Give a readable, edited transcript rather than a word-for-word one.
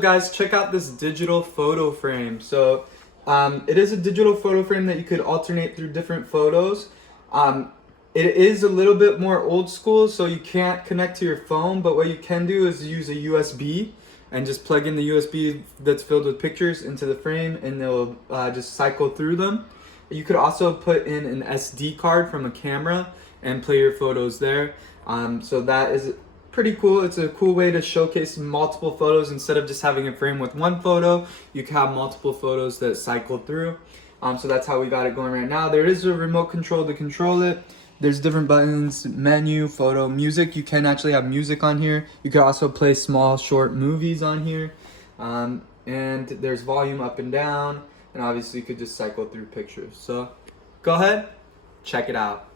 Guys, check out this digital photo frame. So it is a digital photo frame that you could alternate through different photos. It is a little bit more old school, so you can't connect to your phone, but what you can do is use a USB and just plug in the USB that's filled with pictures into the frame, and they'll just cycle through them. You could also put in an SD card from a camera and play your photos there. So that is pretty cool. It's a cool way to showcase multiple photos. Instead of just having a frame with one photo, you can have multiple photos that cycle through. So that's how we got it going right now. There is a remote control to control it. There's different buttons, menu, photo, music. You can actually have music on here. You could also play small, short movies on here. And there's volume up and down. And obviously you could just cycle through pictures. So go ahead, check it out.